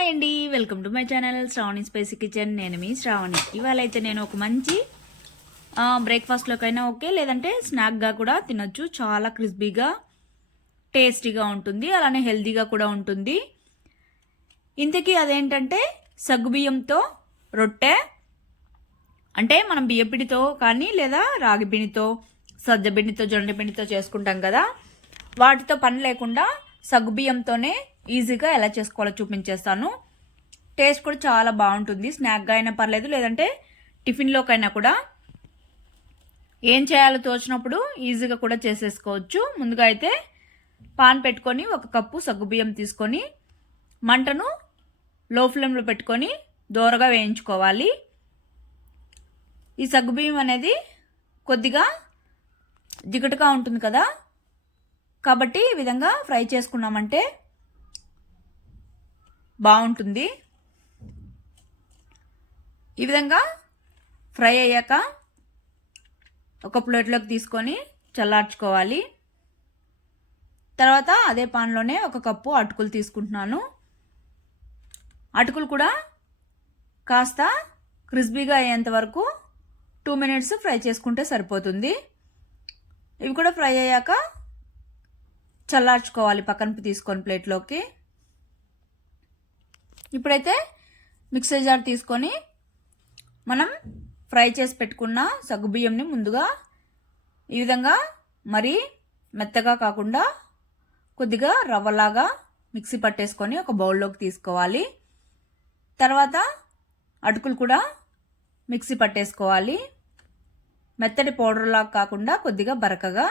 Hi అండి, welcome to my channel Sravani spicy kitchen. నేను మీ శ్రావణి. ఇవాళ అయితే నేను ఒక మంచి బ్రేక్ఫాస్ట్లోకైనా ఓకే, లేదంటే స్నాక్గా కూడా తినొచ్చు. చాలా క్రిస్పీగా టేస్టీగా ఉంటుంది, అలానే హెల్తీగా కూడా ఉంటుంది. ఇంతకీ అదేంటంటే సగ్గుబియ్యంతో రొట్టె. అంటే మనం బియ్యపిండితో కానీ లేదా రాగి పిండితో, సజ్జ పిండితో, జొన్న పిండితో చేసుకుంటాం కదా, వాటితో పని లేకుండా సగ్గుబియ్యంతోనే ఈజీగా ఎలా చేసుకోవాలో చూపించేస్తాను. టేస్ట్ కూడా చాలా బాగుంటుంది. స్నాక్గా అయినా పర్లేదు, లేదంటే టిఫిన్లోకైనా కూడా ఏం చేయాలో తోచినప్పుడు ఈజీగా కూడా చేసేసుకోవచ్చు. ముందుగా అయితే పాన్ పెట్టుకొని 1 కప్పు సగ్గుబియ్యం తీసుకొని మంటను లో ఫ్లేమ్లో పెట్టుకొని దోరగా వేయించుకోవాలి. ఈ సగ్గుబియ్యం అనేది కొద్దిగా జిగటగా ఉంటుంది కదా, కాబట్టి ఈ విధంగా ఫ్రై చేసుకున్నామంటే బాగుంటుంది. ఈ విధంగా ఫ్రై అయ్యాక ఒక ప్లేట్లోకి తీసుకొని చల్లార్చుకోవాలి. తర్వాత అదే పాన్లోనే 1 కప్పు అటుకులు తీసుకుంటున్నాను. అటుకులు కూడా కాస్త క్రిస్పీగా అయ్యేంత వరకు 2 మినిట్స్ ఫ్రై చేసుకుంటే సరిపోతుంది. ఇవి కూడా ఫ్రై అయ్యాక చల్లార్చుకోవాలి పక్కన తీసుకొని ప్లేట్లోకి. ఇప్పుడైతే మిక్సీ జార్ తీసుకొని మనం ఫ్రై చేసి పెట్టుకున్న సగ్గుబియ్యంని ముందుగా ఈ విధంగా మరీ మెత్తగా కాకుండా కొద్దిగా రవ్వలాగా మిక్సీ పట్టేసుకొని ఒక బౌల్లోకి తీసుకోవాలి. తర్వాత అటుకులు కూడా మిక్సీ పట్టేసుకోవాలి. మెత్తటి పౌడర్లాగా కాకుండా కొద్దిగా బరకగా,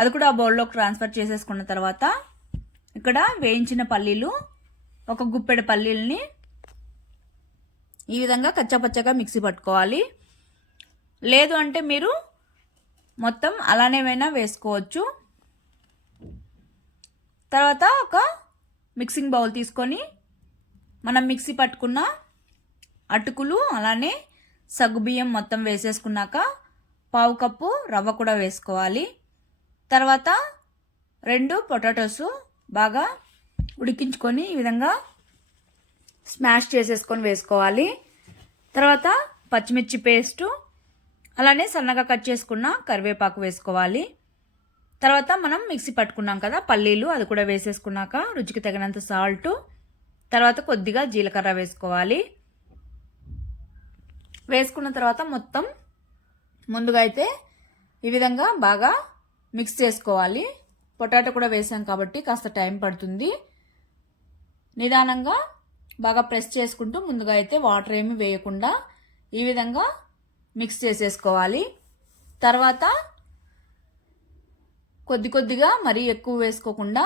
అది కూడా ఆ బౌల్లోకి ట్రాన్స్ఫర్ చేసేసుకున్న తర్వాత ఇక్కడ వేయించిన పల్లీలు, 1 గుప్పెడు పల్లీలని ఈ విధంగా కచ్చాపచ్చగా మిక్సీ పట్టుకోవాలి. లేదు అంటే మీరు మొత్తం అలానే వేసుకోవచ్చు. తర్వాత ఒక మిక్సింగ్ బౌల్ తీసుకొని మనం మిక్సీ పట్టుకున్న అటుకులు అలానే సగ్గుబియ్యం మొత్తం వేసేసుకున్నాక 1/2 కప్పు రవ్వ కూడా వేసుకోవాలి. తర్వాత 2 పొటాటోస్ బాగా ఉడికించుకొని ఈ విధంగా స్మాష్ చేసేసుకొని వేసుకోవాలి. తర్వాత పచ్చిమిర్చి పేస్టు, అలానే సన్నగా కట్ చేసుకున్న కరివేపాకు వేసుకోవాలి. తర్వాత మనం మిక్సీ పట్టుకున్నాం కదా పల్లీలు, అది కూడా వేసేసుకున్నాక రుచికి తగినంత సాల్టు, తర్వాత కొద్దిగా జీలకర్ర వేసుకోవాలి. వేసుకున్న తర్వాత మొత్తం ముందుగా అయితే ఈ విధంగా బాగా మిక్స్ చేసుకోవాలి. పొటాటో కూడా వేసాం కాబట్టి కాస్త టైం పడుతుంది. నిదానంగా బాగా ప్రెస్ చేసుకుంటూ ముందుగా అయితే వాటర్ ఏమి వేయకుండా ఈ విధంగా మిక్స్ చేసేసుకోవాలి. తర్వాత కొద్దిగా మరీ ఎక్కువ వేసుకోకుండా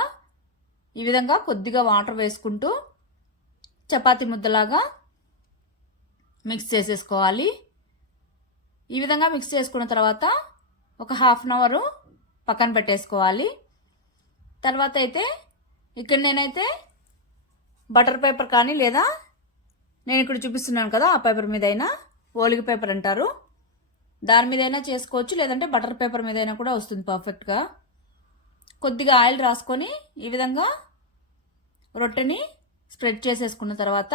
ఈ విధంగా కొద్దిగా వాటర్ వేసుకుంటూ చపాతీ ముద్దలాగా మిక్స్ చేసేసుకోవాలి. ఈ విధంగా మిక్స్ చేసుకున్న తర్వాత ఒక 1/2 అవర్ పక్కన పెట్టేసుకోవాలి. తర్వాత అయితే ఇక్కడ నేనైతే బటర్ పేపర్ కానీ లేదా నేను ఇక్కడ చూపిస్తున్నాను కదా ఆ పేపర్ మీద అయినా, ఓలిగ పేపర్ అంటారు, దాని మీద అయినా చేసుకోవచ్చు, లేదంటే బటర్ పేపర్ మీద అయినా కూడా వస్తుంది పర్ఫెక్ట్గా. కొద్దిగా ఆయిల్ రాసుకొని ఈ విధంగా రొట్టెని స్ప్రెడ్ చేసేసుకున్న తర్వాత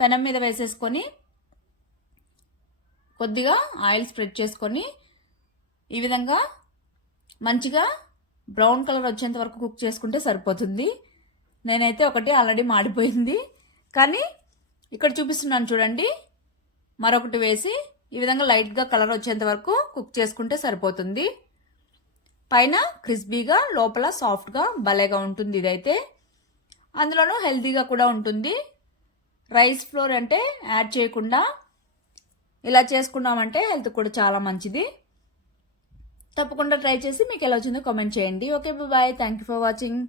పెనం మీద వేసేసుకొని కొద్దిగా ఆయిల్ స్ప్రెడ్ చేసుకొని ఈ విధంగా మంచిగా బ్రౌన్ కలర్ వచ్చేంత వరకు కుక్ చేసుకుంటే సరిపోతుంది. నేనైతే ఒకటి ఆల్రెడీ మాడిపోయింది, కానీ ఇక్కడ చూపిస్తున్నాను చూడండి, మరొకటి వేసి ఈ విధంగా లైట్గా కలర్ వచ్చేంత వరకు కుక్ చేసుకుంటే సరిపోతుంది. పైన క్రిస్పీగా లోపల సాఫ్ట్గా భలేగా ఉంటుంది. ఇదైతే అందులోనూ హెల్తీగా కూడా ఉంటుంది. రైస్ ఫ్లోర్ అంటే యాడ్ చేయకుండా ఇలా చేసుకున్నామంటే హెల్త్ కూడా చాలా మంచిది. తప్పకుండా ట్రై చేసి మీకు ఎలా వచ్చిందో కామెంట్ చేయండి. Okay, bye. Thank you for watching.